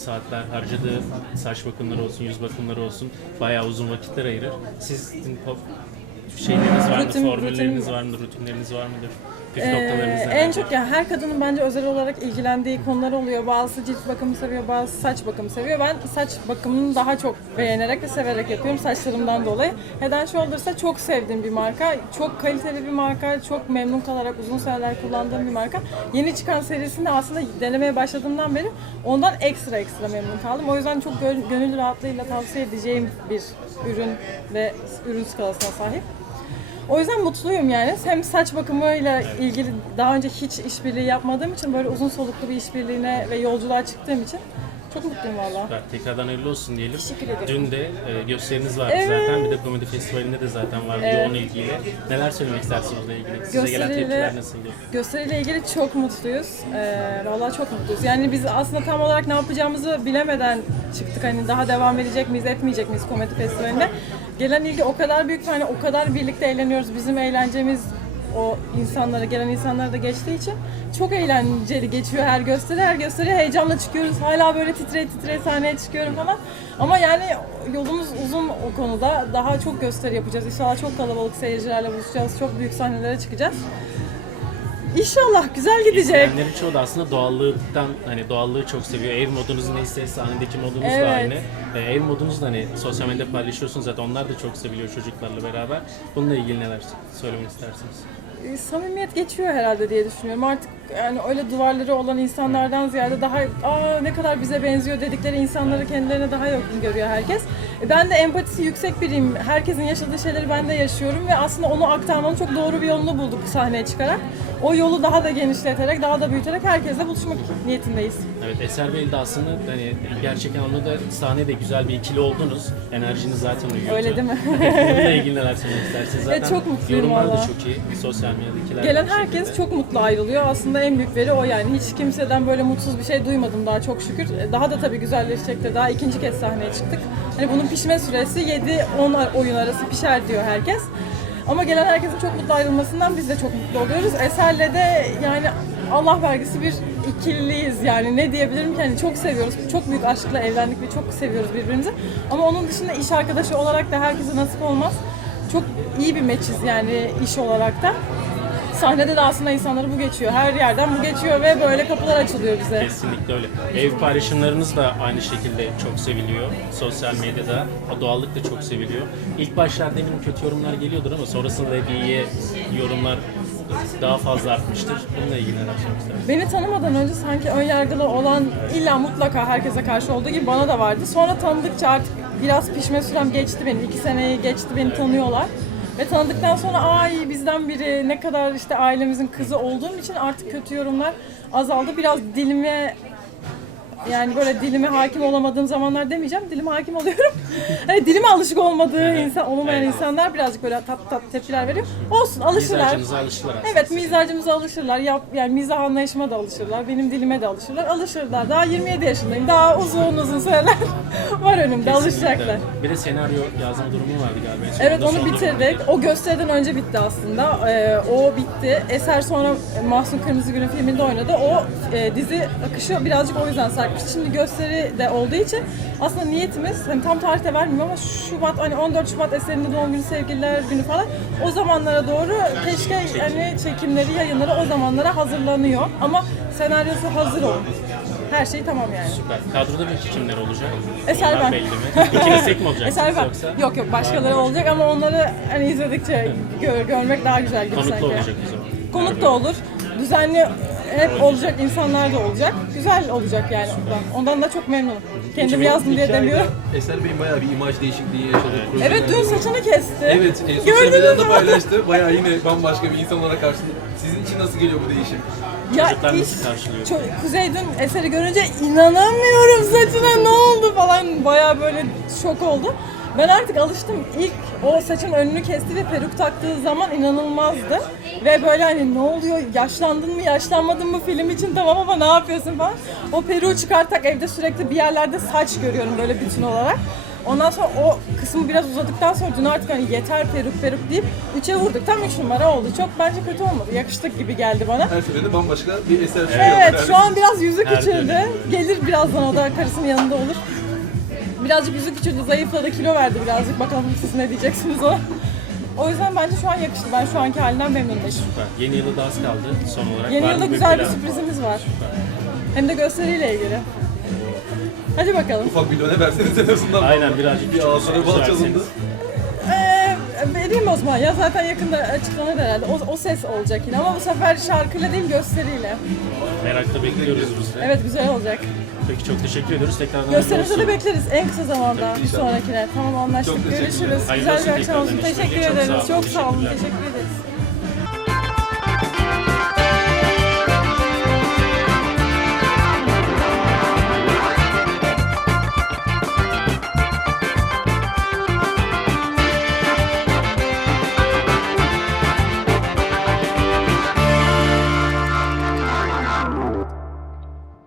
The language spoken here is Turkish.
saatler harcadığı saç bakımları olsun, yüz bakımları olsun bayağı uzun vakitler ayırır. Sizin şeyleriniz var mı, Rutin- formülleriniz rutin- var mıdır, rutinleriniz var mıdır? Püf Ee, noktalarınız en çok ya her kadının bence özel olarak ilgilendiği konular oluyor. Bazısı cilt bakımı seviyor, bazısı saç bakımı seviyor. Ben saç bakımını daha çok beğenerek ve severek yapıyorum saçlarımdan dolayı. Head Shoulders'a çok sevdiğim bir marka. Çok kaliteli bir marka. Çok memnun kalarak uzun seneler kullandığım bir marka. Yeni çıkan serisinde aslında denemeye başladığımdan beri ondan ekstra ekstra memnun kaldım. O yüzden çok gö- gönül rahatlığıyla tavsiye edeceğim bir ürün ve ürün skalasına sahip. O yüzden mutluyum yani. Hem saç bakımıyla ilgili daha önce hiç işbirliği yapmadığım için böyle uzun soluklu bir işbirliğine ve yolculuğa çıktığım için çok mutluyum valla. Süper. Tekrardan hayırlı olsun diyelim. Teşekkür ederim. Dün de e, gösteriniz vardı Evet. zaten. Bir de komedi festivalinde de zaten vardı yoğun ilgiyle. Neler söylemek istersiniz bununla ilgili? Size gelen Gösteriyle- tepkiler nasıldı? Gösteriyle ilgili çok mutluyuz. Ee, Valla çok mutluyuz. Yani biz aslında tam olarak ne yapacağımızı bilemeden çıktık. Hani daha devam edecek miyiz, etmeyecek miyiz komedi festivalinde. Gelen ilgi o kadar büyük ki hani o kadar birlikte eğleniyoruz. Bizim eğlencemiz o insanlara, gelen insanlara da geçtiği için çok eğlenceli geçiyor her gösteri. Her gösteri heyecanla çıkıyoruz. Hala böyle titre titre sahneye çıkıyorum falan. Ama yani yolumuz uzun o konuda. Daha çok gösteri yapacağız. İnşallah çok kalabalık seyircilerle buluşacağız. Çok büyük sahnelere çıkacağız. İnşallah güzel gidecek. İzleyenlerin çoğu da aslında doğallıktan hani doğallığı çok seviyor. Ev modunuz neyse sahnedeki modunuz Evet. da aynı. Ee, ev modunuz da hani sosyal medyada paylaşıyorsunuz zaten onlar da çok seviliyor çocuklarla beraber. Bununla ilgili neler söylemek istersiniz? E, samimiyet geçiyor herhalde diye düşünüyorum. Artık yani öyle duvarları olan insanlardan ziyade daha aa ne kadar bize benziyor dedikleri insanları kendilerine daha yakın görüyor herkes. E, Ben de empatisi yüksek biriyim. Herkesin yaşadığı şeyleri ben de yaşıyorum ve aslında onu aktarmanın çok doğru bir yolunu bulduk sahneye çıkarak. O yolu daha da genişleterek, daha da büyüterek herkesle buluşmak niyetindeyiz. Evet Eser Bey'le de aslında hani gerçek anlamda sahnede güzel bir ikili oldunuz. Enerjiniz zaten uyuyordu. Öyle değil mi? Bununla ilgili neler söylemek istersiniz? Zaten çok mutluyum yorumlar da çok iyi. Sosyal medyadakiler Gelen herkes şekilde. çok mutlu ayrılıyor. Aslında en büyük veri o yani. Hiç kimseden böyle mutsuz bir şey duymadım daha çok şükür. E, Daha da tabii güzelleşecektir. Daha ikinci kez sahneye çıktık. Hani bunun pişme süresi 7-10 oyun arası pişer diyor herkes. Ama gelen herkesin çok mutlu ayrılmasından biz de çok mutlu oluyoruz. Eser'le de yani Allah vergisi bir ikiliyiz yani ne diyebilirim ki hani çok seviyoruz. Çok büyük aşkla evlendik ve çok seviyoruz birbirimizi. Ama onun dışında iş arkadaşı olarak da herkese nasip olmaz. Çok iyi bir meçiz yani iş olarak da. Sahnede de aslında insanları bu geçiyor. Her yerden bu geçiyor ve böyle kapılar açılıyor bize. Kesinlikle öyle. Ev paylaşımlarınız da aynı şekilde çok seviliyor. Sosyal medyada. O doğallık da çok seviliyor. İlk başlarda eminim kötü yorumlar geliyordur ama sonrasında hep iyiye yorumlar daha fazla artmıştır. Bununla ilgili neler söylemek? Beni tanımadan önce sanki ön yargılı olan illa mutlaka herkese karşı olduğu gibi bana da vardı. Sonra tanıdıkça artık biraz pişme sürem geçti benim. iki seneyi geçti beni tanıyorlar. Ve tanıdıktan sonra ay bizden biri ne kadar işte ailemizin kızı olduğum için artık kötü yorumlar azaldı. Biraz dilime yani böyle dilime hakim olamadığım zamanlar demeyeceğim. Dilime hakim oluyorum. hani dilime alışık olmadığı insan, olmayan insanlar birazcık böyle tat tat tepkiler veriyor. Olsun alışırlar. Mizacınıza alıştılar aslında. Evet mizacımıza alışırlar. Yap, yani mizah anlayışıma da alışırlar. Benim dilime de alışırlar. Alışırlar. Daha 27 yaşındayım. Daha uzun uzun seneler var önümde. Alışacaklar. Bir de senaryo yazma durumu vardı galiba. sonunda. Evet onu bitirdik. O gösteriden önce bitti aslında. Ee, o bitti. Eser sonra Mahsun Kırmızıgül'ün filminde oynadı. O e, dizi akışı birazcık o yüzden sarkmıştı. Şimdi gösteri de olduğu için aslında niyetimiz hani tam tarihte vermiyorum ama Şubat hani 14 Şubat eserinde doğum günü sevgililer günü falan o zamanlara doğru keşke hani çekimleri yayınları o zamanlara hazırlanıyor. Ama senaryosu hazır o. Her şey tamam yani. Süper. Kadroda peki kimler olacak? Eser Onlar ben. belli mi? İkiniz tek mi olacaksınız Eser ben. yoksa? Yok yok başkaları olacak ama onları hani izledikçe gör, görmek daha güzel gibi Konuklu sanki. olacak o zaman. Konuk da olur. Düzenli hep olacak insanlar da olacak. Güzel olacak yani ondan. Ondan da çok memnunum. Kendim yazdım diye demiyorum. Eser Bey bayağı bir imaj değişikliği yaşadı. projeden Evet dün saçını kesti. Evet, e, sosyal Gördünüz medyada mü? paylaştı. Bayağı yine bambaşka bir insan olarak karşıladı. Sizin için nasıl geliyor bu değişim? Çocuklar iş- nasıl karşılıyor? ço- Kuzey dün eseri görünce inanamıyorum saçına ne oldu falan bayağı böyle şok oldu. Ben artık alıştım. İlk o saçın önünü kesti ve peruk taktığı zaman inanılmazdı. Ve böyle hani ne oluyor yaşlandın mı yaşlanmadın mı film için tamam ama ne yapıyorsun falan. O peruğu çıkartak evde sürekli bir yerlerde saç görüyorum böyle bütün olarak. Ondan sonra o kısmı biraz uzadıktan sonra dün artık hani yeter peruk peruk deyip 3'e vurduk. Tam 3 numara oldu. Çok bence kötü olmadı. Yakıştık gibi geldi bana. Her seferinde bambaşka bir eser. Evet, Yani şu an biraz yüzü küçüldü. dönem Gelir birazdan o da karısının yanında olur. Birazcık yüzü küçüldü, zayıfladı, kilo verdi birazcık. Bakalım siz ne diyeceksiniz ona. O yüzden bence şu an yakıştı. Ben şu anki halinden memnunum. Süper. Yeni yılı da az kaldı son olarak. Yeni Var yılda mı güzel bir plan? sürprizimiz var. Hem de gösteriyle ilgili. Hadi bakalım. Ufak bir döne verseniz en azından. Aynen, birazcık bir küçük ağızları bal şey çalındı. Ee, vereyim o zaman. Ya zaten yakında açıklanır herhalde. O, o ses olacak yine ama bu sefer şarkıyla değil gösteriyle. Merakla bekliyoruz biz de. Evet güzel olacak. Peki çok teşekkür ediyoruz. Tekrardan Gösterimizi de bekleriz en kısa zamanda bir sonrakine. Tamam anlaştık. Görüşürüz. Hayırlı Güzel bir akşam tekrardan olsun. işbirliği. Teşekkür sağ ederiz. olun. Çok sağ olun. Teşekkürler. Teşekkür ederiz.